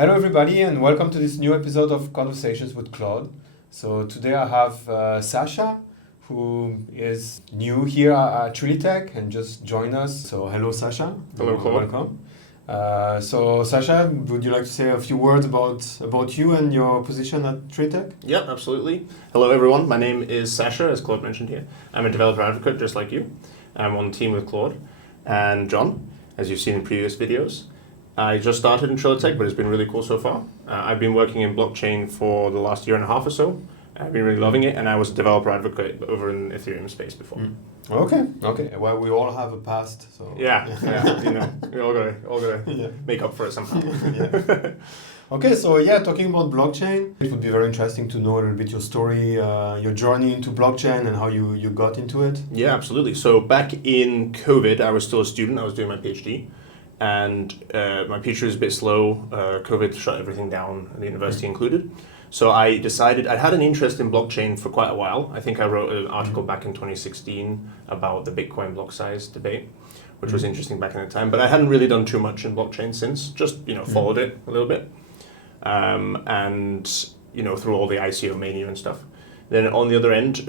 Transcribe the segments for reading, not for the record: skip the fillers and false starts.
Hello everybody and welcome to this new episode of Conversations with Claude. So today I have Sasha, who is new here at Trilitech and just joined us. So hello Sasha. Hello Claude. Welcome. So Sasha, would you like to say a few words about you and your position at Trilitech? Yeah, absolutely. Hello everyone, my name is Sasha, as Claude mentioned here. I'm a developer advocate just like you. I'm on the team with Claude and John, as you've seen in previous videos. I just started in Trilitech, but it's been really cool so far. I've been working in blockchain for the last year and a half or so. I've been really loving it, and I was a developer advocate over in Ethereum space before. Okay. Well, we all have a past, so yeah, you know, we all gotta make up for it somehow. Okay, so talking about blockchain, it would be very interesting to know a little bit your story, your journey into blockchain and how you got into it. Yeah, absolutely. So back in COVID, I was still a student. I was doing my Ph.D. And my PhD was a bit slow. COVID shut everything down, the university included. So I decided, I had an interest in blockchain for quite a while. I think I wrote an article back in 2016 about the Bitcoin block size debate, which was interesting back in the time. But I hadn't really done too much in blockchain since, just followed it a little bit. And through all the ICO mania and stuff. Then on the other end,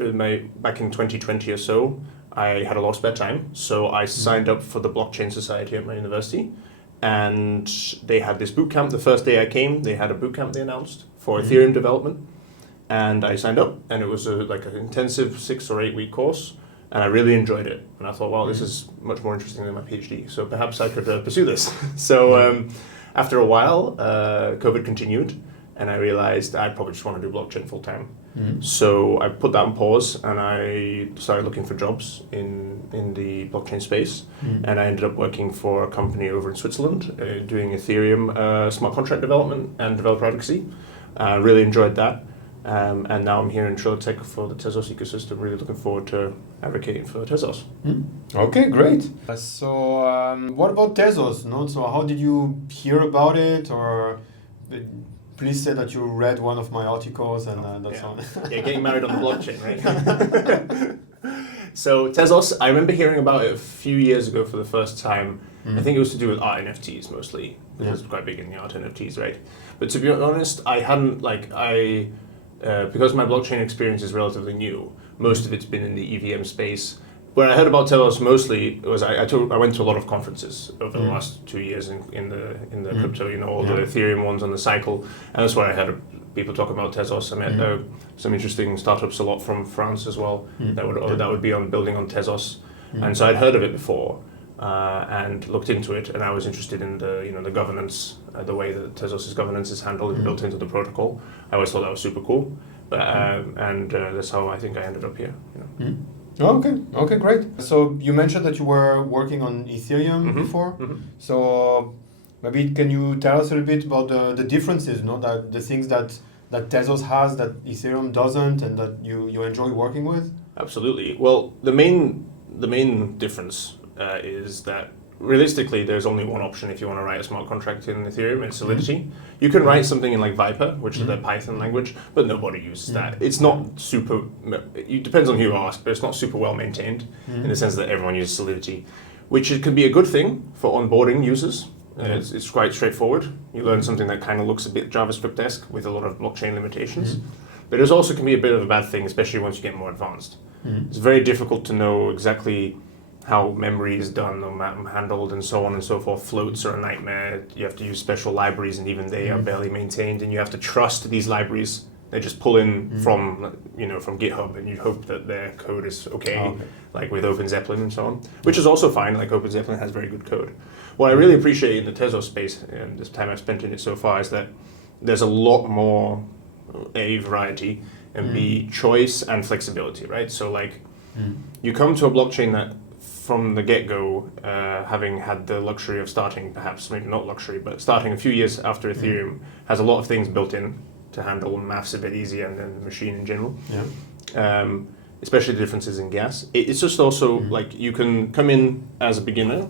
back in 2020 or so, I had a lot of spare time, so I signed up for the Blockchain Society at my university, and they had this bootcamp. The first day I came, they had a bootcamp they announced for Ethereum development, and I signed up, and it was like an intensive 6 or 8 week course, and I really enjoyed it. And I thought, wow, this is much more interesting than my PhD, so perhaps I could pursue this. So after a while, COVID continued, and I realized I probably just want to do blockchain full time. So I put that on pause and I started looking for jobs in the blockchain space. And I ended up working for a company over in Switzerland doing Ethereum smart contract development and developer advocacy. Really enjoyed that. And now I'm here in Trilitech for the Tezos ecosystem. Really looking forward to advocating for Tezos. Okay, great. So what about Tezos? No? So how did you hear about it? Or please say that you read one of my articles and that's all. Getting married on the blockchain, right? So Tezos, I remember hearing about it a few years ago for the first time. I think it was to do with art NFTs mostly, because it's quite big in the art NFTs, right? But to be honest, I hadn't, because my blockchain experience is relatively new, most of it's been in the EVM space. When I heard about Tezos mostly, it was I went to a lot of conferences over the last 2 years in the crypto, all the Ethereum ones on the cycle, and that's where I heard people talk about Tezos. I met some interesting startups, a lot from France as well, that would be on building on Tezos, and so I'd heard of it before and looked into it, and I was interested in the governance, the way that Tezos' governance is handled and built into the protocol. I always thought that was super cool, but and that's how I think I ended up here. Okay, great. So you mentioned that you were working on Ethereum before. So maybe can you tell us a little bit about the differences, that the things that Tezos has that Ethereum doesn't, and that you enjoy working with? Absolutely. Well, the main difference is that realistically, there's only one option if you want to write a smart contract in Ethereum, it's Solidity. You can write something in like Viper, which is the Python language, but nobody uses that. It's not super, it depends on who you ask, but it's not super well maintained in the sense that everyone uses Solidity, which it can be a good thing for onboarding users. It's quite straightforward. You learn something that kind of looks a bit JavaScript-esque with a lot of blockchain limitations. But it also can be a bit of a bad thing, especially once you get more advanced. It's very difficult to know exactly how memory is done or handled and so on and so forth. Floats are a nightmare. You have to use special libraries, and even they are barely maintained, and you have to trust these libraries. They just pull in from GitHub, and you hope that their code is okay, like with OpenZeppelin and so on, which is also fine. Like OpenZeppelin has very good code. What I really appreciate in the Tezos space, and this time I've spent in it so far, is that there's a lot more A, variety, and B, choice and flexibility, right? So you come to a blockchain that from the get-go, having had the luxury of starting, perhaps maybe not luxury, but starting a few years after Ethereum, has a lot of things built in to handle maths a bit easier, and then the machine in general. Especially the differences in gas. It's just also like you can come in as a beginner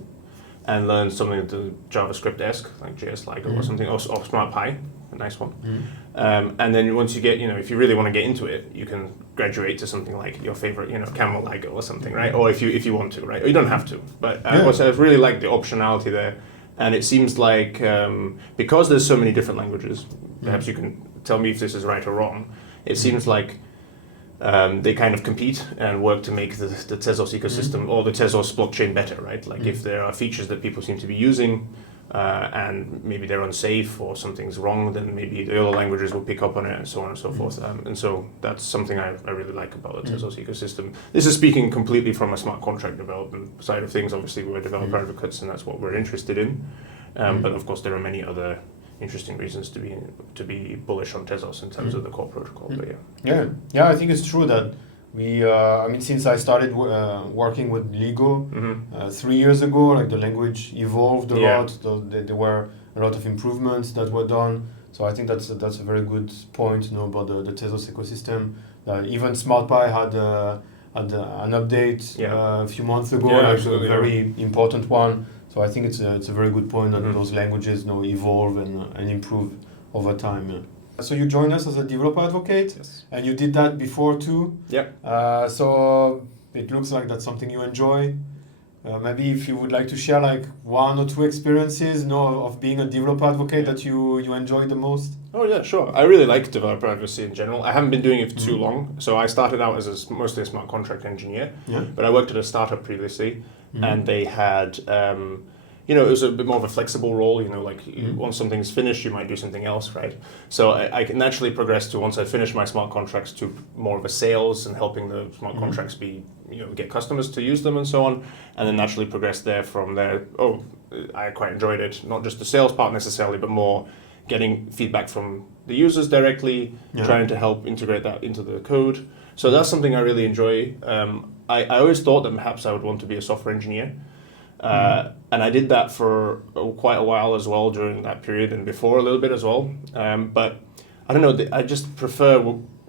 and learn something the JavaScript-esque, like JS Ligo or something, or Smart Pi, a nice one. And then once you get, if you really want to get into it, you can graduate to something like your favorite, Camel Ligo or something, right? Or if you want to, right? Or you don't have to. But I really like the optionality there. And it seems like because there's so many different languages, perhaps you can tell me if this is right or wrong, it seems like they kind of compete and work to make the Tezos ecosystem or the Tezos blockchain better, right? Like if there are features that people seem to be using and maybe they're unsafe or something's wrong, then maybe the other languages will pick up on it and so on and so forth. And so that's something I really like about the Tezos ecosystem. This is speaking completely from a smart contract development side of things. Obviously, we're developer advocates and that's what we're interested in. But of course, there are many other interesting reasons to be bullish on Tezos in terms of the core protocol. But yeah, I think it's true that we. I mean, since I started working with Lego 3 years ago, like the language evolved a lot. There were a lot of improvements that were done. So I think that's a very good point, about the Tezos ecosystem. Even SmartPy had an update a few months ago, a very important one. So I think it's a very good point that those languages evolve and improve over time. Yeah. So you joined us as a developer advocate, and you did that before too. Yeah. So it looks like that's something you enjoy. Maybe if you would like to share like 1 or 2 experiences, of being a developer advocate that you enjoy the most. Oh yeah, sure. I really like developer advocacy in general. I haven't been doing it for too long. So I started out as mostly a smart contract engineer, but I worked at a startup previously, and they had, it was a bit more of a flexible role. Once something's finished, you might do something else, right? So I can naturally progress to, once I finish my smart contracts, to more of a sales and helping the smart contracts be, get customers to use them and so on, and then naturally progress from there. Oh, I quite enjoyed it. Not just the sales part necessarily, but more getting feedback from the users directly, trying to help integrate that into the code. So that's something I really enjoy. I always thought that perhaps I would want to be a software engineer. And I did that for quite a while as well during that period and before a little bit as well. But I don't know, I just prefer,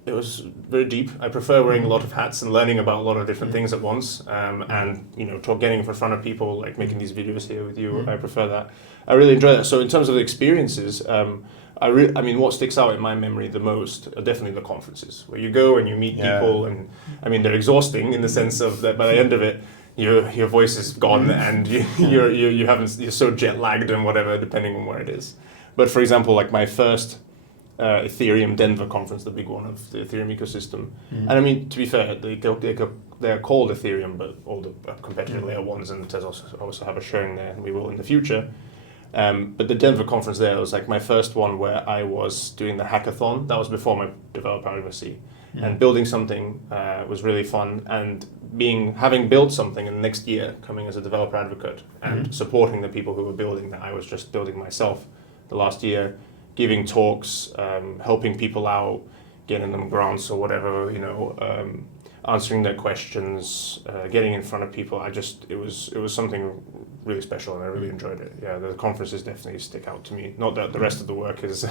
it was very deep. I prefer wearing a lot of hats and learning about a lot of different things at once. And, getting in front of people, like making these videos here with you, I prefer that. I really enjoy that. So in terms of the experiences, what sticks out in my memory the most are definitely the conferences, where you go and you meet people, and they're exhausting in the sense of that by the end of it, your voice is gone and you're so jet lagged and whatever, depending on where it is. But for example, like my first Ethereum Denver conference, the big one of the Ethereum ecosystem, and to be fair, they're called Ethereum, but all the competitor layer ones and the Tezos also have a sharing there, and we will in the future. But the Denver conference there was like my first one where I was doing the hackathon. That was before my developer advocacy. And building something was really fun. And having built something, and the next year coming as a developer advocate and supporting the people who were building that I was just building myself the last year, giving talks, helping people out, getting them grants or whatever, answering their questions, getting in front of people. It was something really special, and I really enjoyed it. Yeah, the conferences definitely stick out to me. Not that the rest of the work is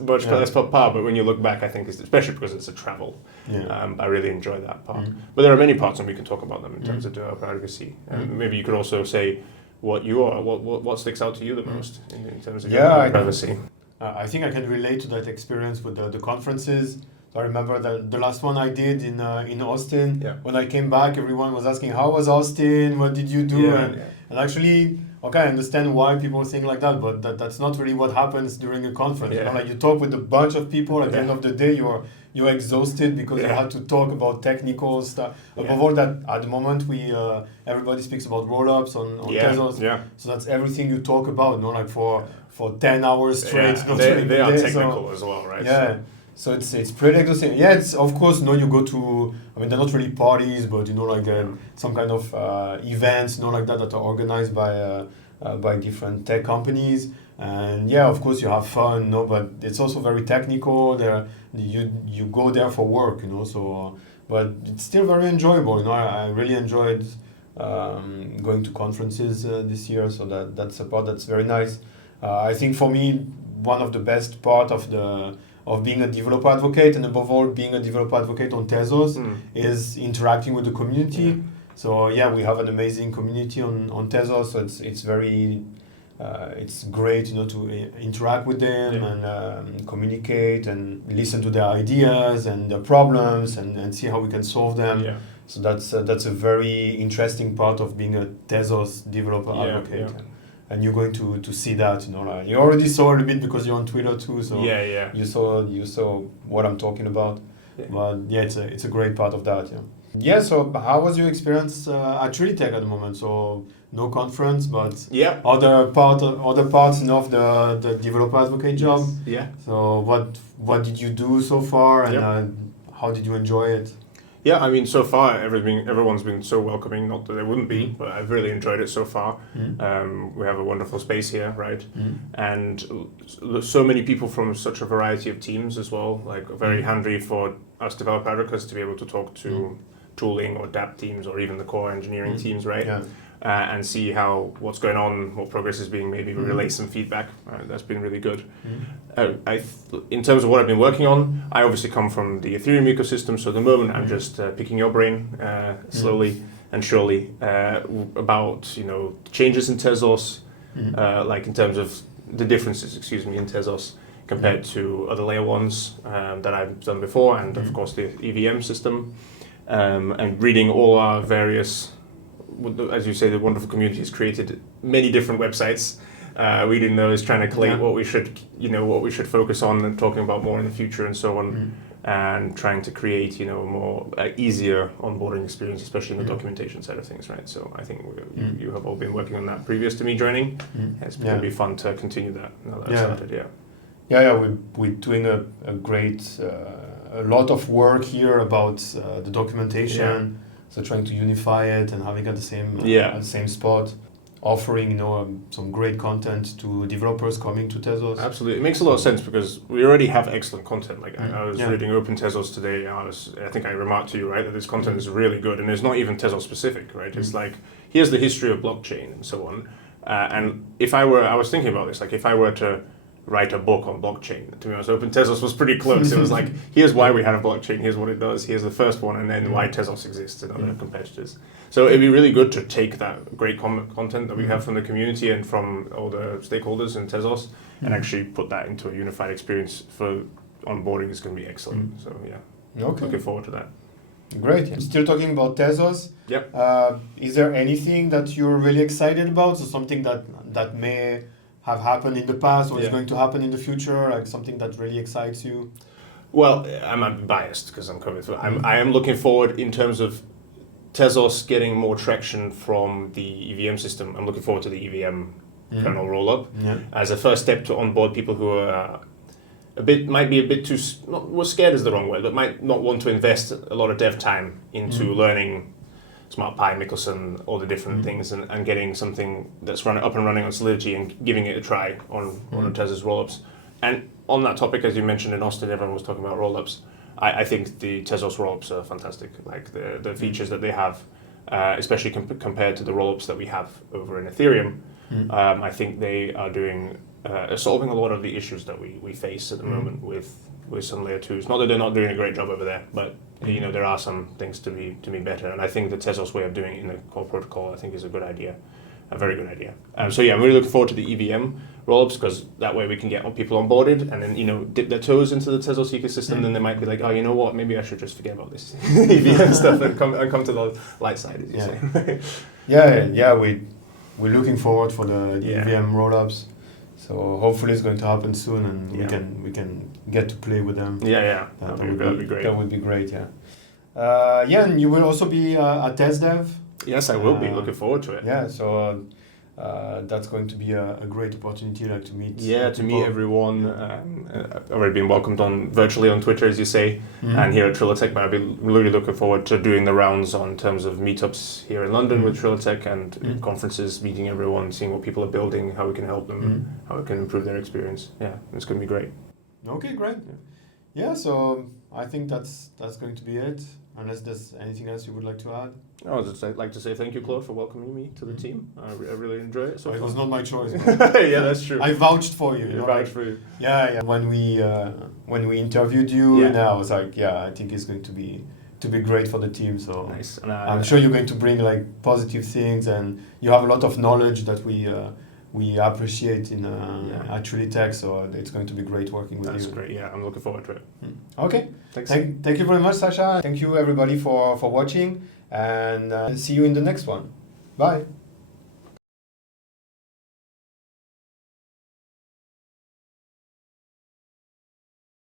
much less par, but when you look back, I think, especially because it's a travel, I really enjoy that part. But there are many parts, and we can talk about them in terms of developer advocacy. And maybe you could also say what sticks out to you the most in terms of developer advocacy. I think I can relate to that experience with the conferences. I remember the last one I did in Austin. Yeah. When I came back, everyone was asking, how was Austin? What did you do? And actually, I understand why people think like that, but that's not really what happens during a conference. Yeah. You talk with a bunch of people. At the end of the day, you're exhausted because you had to talk about technical stuff. Above all that, at the moment, everybody speaks about rollups on Tezos. Yeah. So that's everything you talk about, for 10 hours straight. They are technical as well, right? Yeah. So it's pretty exhausting. Yeah, it's of course, you go to, they're not really parties, but some kind of events, like that are organized by different tech companies. And yeah, of course you have fun, but it's also very technical. You go there for work, but it's still very enjoyable. I really enjoyed going to conferences this year. So that's a part that's very nice. I think for me, one of the best part of being a developer advocate, and above all being a developer advocate on Tezos, is interacting with the community. So yeah, we have an amazing community on Tezos. So it's very it's great to interact with them and communicate and listen to their ideas and their problems and see how we can solve them. So that's a very interesting part of being a Tezos developer advocate. and you're going to see that, like you already saw a little bit because you're on Twitter too, so you saw what I'm talking about. Yeah. But yeah, it's a great part of that. Yeah. So how was your experience at Trilitech at the moment? So no conference, but other parts of the developer advocate job. Yeah. So what did you do so far, and how did you enjoy it? Yeah, I mean, so far everyone's been so welcoming. Not that they wouldn't be, but I've really enjoyed it so far. We have a wonderful space here, right? And so many people from such a variety of teams as well. Like very handy for us developer advocates to be able to talk to tooling or dApp teams or even the core engineering teams, right? Yeah. And see what's going on, what progress is being made, maybe relay some feedback. That's been really good. In terms of what I've been working on, I obviously come from the Ethereum ecosystem, so at the moment I'm just picking your brain slowly and surely about changes in Tezos, like in terms of the differences, in Tezos compared to other layer ones that I've done before, and of course the EVM system, and reading all our various, as you say, the wonderful community has created many different websites. Reading those, trying to collate what we should focus on and talking about more in the future and so on, and trying to create a more easier onboarding experience, especially in the documentation side of things, right? So I think you have all been working on that previous to me joining. It's going to be fun to continue that now that I've started. We're doing a great, a lot of work here about the documentation. So trying to unify it and having it at the same spot, offering some great content to developers coming to Tezos. Absolutely, it makes a lot of sense because we already have excellent content. Like I was reading Open Tezos today. I think I remarked to you, right, that this content is really good, and it's not even Tezos specific, right? It's like here's the history of blockchain and so on. And I was thinking about this, like if I were to write a book on blockchain, to be honest, Open Tezos was pretty close. It was like, here's why we have a blockchain, here's what it does, here's the first one, and then why Tezos exists and other competitors. So it'd be really good to take that great content that we have from the community and from all the stakeholders in Tezos and actually put that into a unified experience for onboarding. Is going to be excellent. So looking forward to that. Great. Still talking about Tezos. Yep. Is there anything that you're really excited about? So something that may have happened in the past or is going to happen in the future, like something that really excites you? Well, I'm biased because I'm coming through. I am looking forward in terms of Tezos getting more traction from the EVM system. I'm looking forward to the EVM kernel rollup as a first step to onboard people who are might be a bit too, scared is the wrong word, but might not want to invest a lot of dev time into learning Smart Pi, Michelson, all the different things, and getting something that's up and running on Solidity and giving it a try on one of Tezos rollups. And on that topic, as you mentioned in Austin, everyone was talking about rollups. I think the Tezos rollups are fantastic. Like the features that they have, especially compared to the rollups that we have over in Ethereum, I think they are solving a lot of the issues that we face at the moment with some layer 2s. Not that they're not doing a great job over there, but there are some things to be better. And I think the Tezos way of doing it in the core protocol, I think, is a good idea, a very good idea. I'm really looking forward to the EVM rollups because that way we can get people onboarded and then dip their toes into the Tezos ecosystem. Then they might be like, oh, you know what? Maybe I should just forget about this EVM stuff and come to the light side, as you say. We're looking forward for the EVM rollups. So hopefully it's going to happen soon, and we can get to play with them. That'd be great. That would be great. And you will also be at TestDev. Yes, I will be. Looking forward to it. Yeah, so that's going to be a great opportunity, to meet. To meet everyone. I've already been welcomed virtually on Twitter, as you say, and here at Trilitech. But I've been really looking forward to doing the rounds in terms of meetups here in London with Trilitech and conferences, meeting everyone, seeing what people are building, how we can help them, how we can improve their experience. Yeah, it's going to be great. Okay, great. Yeah, so I think that's going to be it. Unless there's anything else you would like to add? I would just like to say thank you, Claude, for welcoming me to the team. I really enjoy it. So it was not my choice. Yeah, that's true. I vouched for you. You vouched for you. Yeah. When we interviewed you, I was like, I think it's going to be great for the team. So nice. I'm sure you're going to bring positive things, and you have a lot of knowledge that we appreciate at Trilitech, so it's going to be great working with you. That's great, I'm looking forward to it. Okay. Thanks. Thank you very much, Sasha. Thank you, everybody, for watching, and see you in the next one. Bye.